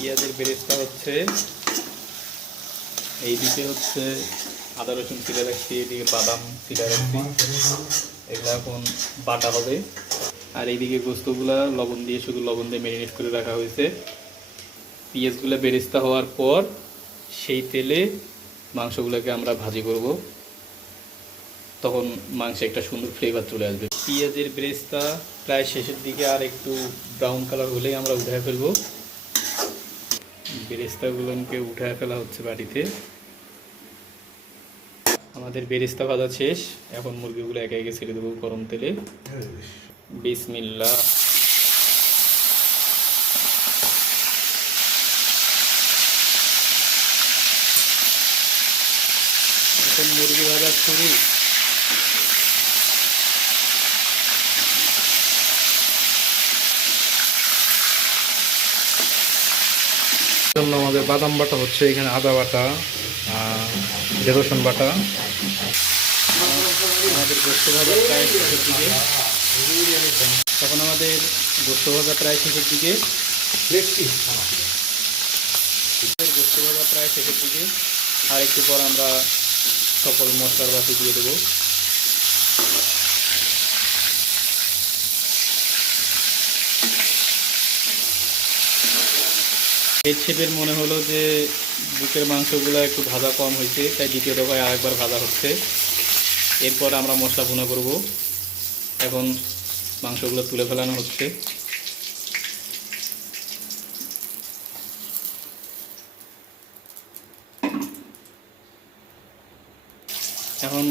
পেঁয়াজের বেরেস্তা হচ্ছে। এইদিকে হচ্ছে আদা, রসুন ছিঁড়ে রাখছি এদিকে বাদাম ছিঁড়ে রাখছি এগুলো এখন বাটা হবে। আর এইদিকে গোস্তগুলা লবণ দিয়ে শুধু লবণ দিয়ে ম্যারিনেট করে রাখা হয়েছে। পেঁয়াজগুলো বেরেস্তা হওয়ার পর সেই তেলে মাংসগুলোকে আমরা ভাজি করব। তখন মাংসে একটা সুন্দর ফ্লেভার চলে আসবে। পেঁয়াজের বেরেস্তা প্রায় শেষের দিকে আর একটু ব্রাউন কালার হলেই আমরা উঠে ফেলব। বেরেস্তাগুলোকে উঠে ফেলা হচ্ছে বাড়িতে। আমাদের বেরেস্তা ভাজা শেষ। এখন মুরগিগুলো একে একে ছেড়ে দেবো গরম তেলে। বিসমিল্লা এখন মুরগি ভাজা শুরু। জন্য আমাদের বাদাম বাটা হচ্ছে এখানে আদা বাটা রসুন বাটা। আমাদের প্রায় শেষের দিকে। তখন আমাদের গোস্ত ভাজা প্রায় শেষের দিকে। গোস্ত ভাজা প্রায় শেষের দিকে। আর একটু পর আমরা সকল মশলার বাতি দিয়ে দেবো। এই মনে হলো যে বুকের মাংসগুলো একটু ভাজা কম হয়েছে, তাই দ্বিতীয় দফায় আরেকবার ভাজা হচ্ছে। এরপর আমরা মশলা ভুনা করব এখন মাংসগুলো তুলে ফেলানো হচ্ছে। এখন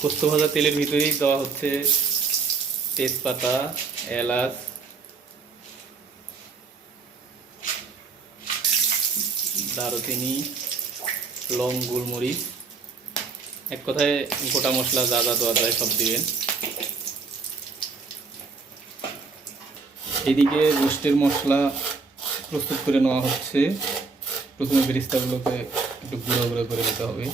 পোস্ত ভাজা তেলের ভিতরেই দেওয়া হচ্ছে তেজপাতা, এলাচ দারুচিনি, লং গোলমরিচ। এক কথায় গোটা মশলা যা যা দেওয়া যায় সব দিবেন। এদিকে রোস্টের মশলা প্রস্তুত করে নেওয়া হচ্ছে। প্রথমে বেরিস্তাগুলোকে একটু গুঁড়ো গুঁড়ো করে নিতে হবে।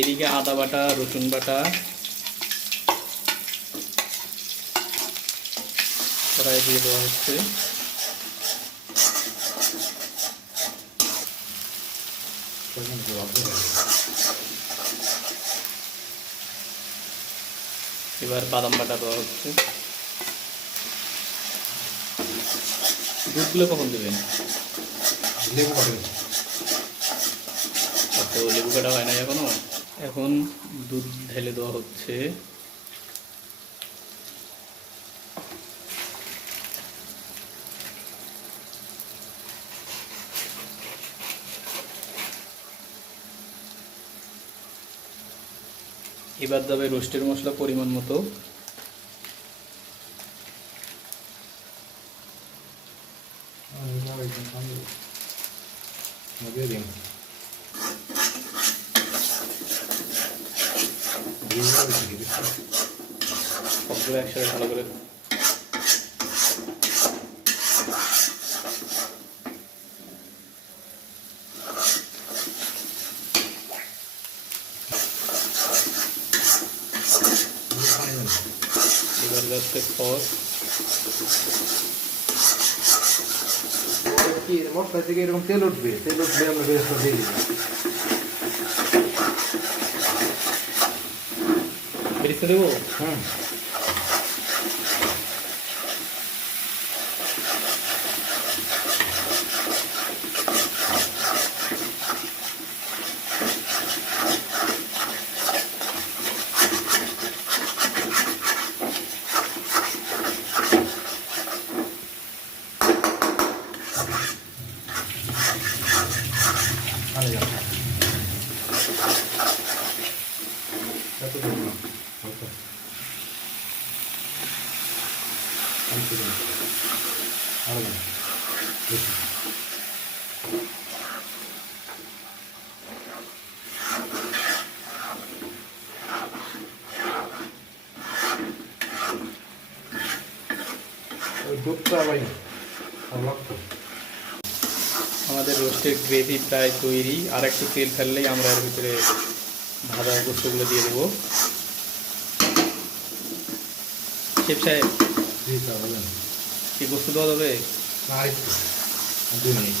এদিকে আদা বাটা, রসুন বাটা কড়াই দিয়ে দেওয়া হচ্ছে। এবার বাদাম বাটা দেওয়া হচ্ছে। দুধগুলো কখন দেবেন? তো লেবু কাটা হয় না এখনও। এখন দুধ ঢেলে দেওয়া হচ্ছে। এবার যাবে রোস্টের মশলা পরিমাণ মতো। একসাথে ভালো করে এবার যাচ্ছে সস কি মশলা থেকে এরকম তেল উঠবে তেল উঠবে আমরা বেরেস্তা দিয়ে দিই বেরিয়ে দেবো হুম আরে আমাদের রোস্টের গ্রেভি প্রায় তৈরি। আর একটু তেল ফেললেই আমরা এর ভিতরে ভাজা গোস্তগুলো দিয়ে দেবো। শেফ সাহেব কি গোস্ত দেওয়া যাবে? মিনিট।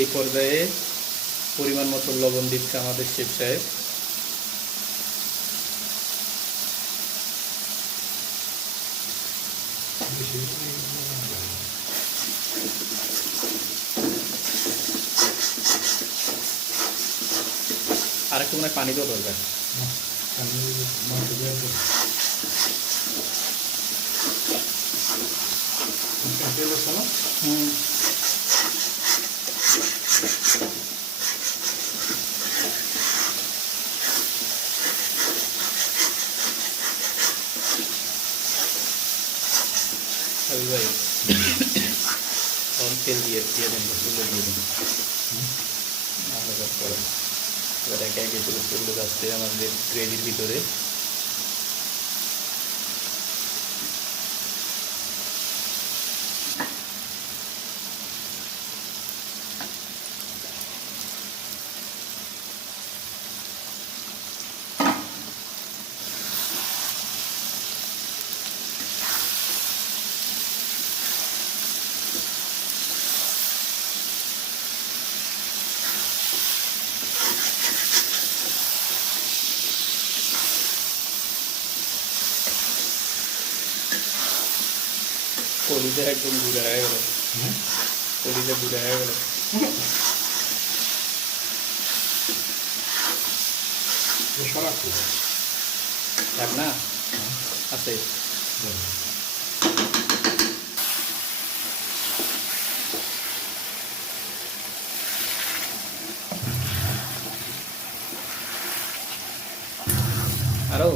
এই পর্যায়ে পরিমাণ মতো লবণ দিচ্ছে আমাদের শেফ সাহেব। আর একটু মনে হয় পানি দেওয়া দরকার। তেল হুম ভাই তেল দিয়ে দিয়ে দেন রসুল্লো দিয়ে দিন। ভালো করেন এবার একে একে রসুল্লো যাচ্ছে আমাদের গ্রেভির ভিতরে। কলিজা একদম ঘুরে হয়ে গেল কলিজা ঘুরে হয়ে গেল সরাক থাক না আছে আরো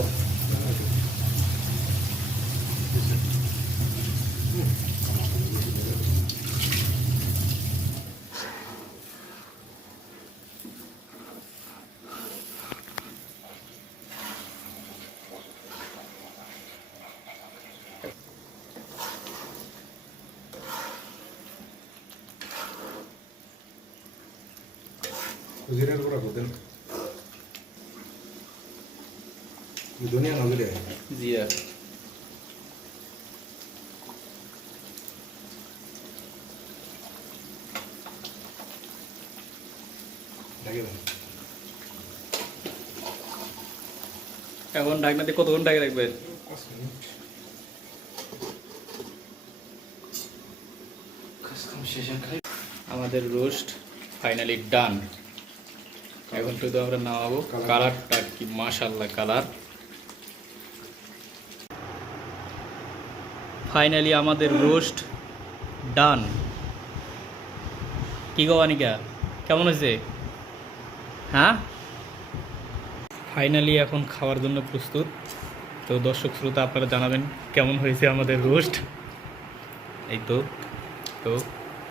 জিরার গুঁড়া দেন ধনিয়া নজরে জিরা ঢাকে দেন এখন ঢাকনাতে কতক্ষণ ঢাকে রাখবেন? আমাদের রোস্ট ফাইনালি ডান। এখন শুধু আমরা নামাবো। কালারটা কি মাশাল্লাহ কালার। ফাইনালি আমাদের রোস্ট ডান। কি গো অনিকা কেমন হয়েছে? হ্যাঁ? ফাইনালি এখন খাওয়ার জন্য প্রস্তুত। তো দর্শক শ্রোতা আপনারা জানাবেন কেমন হয়েছে আমাদের রোস্ট এই তো তো।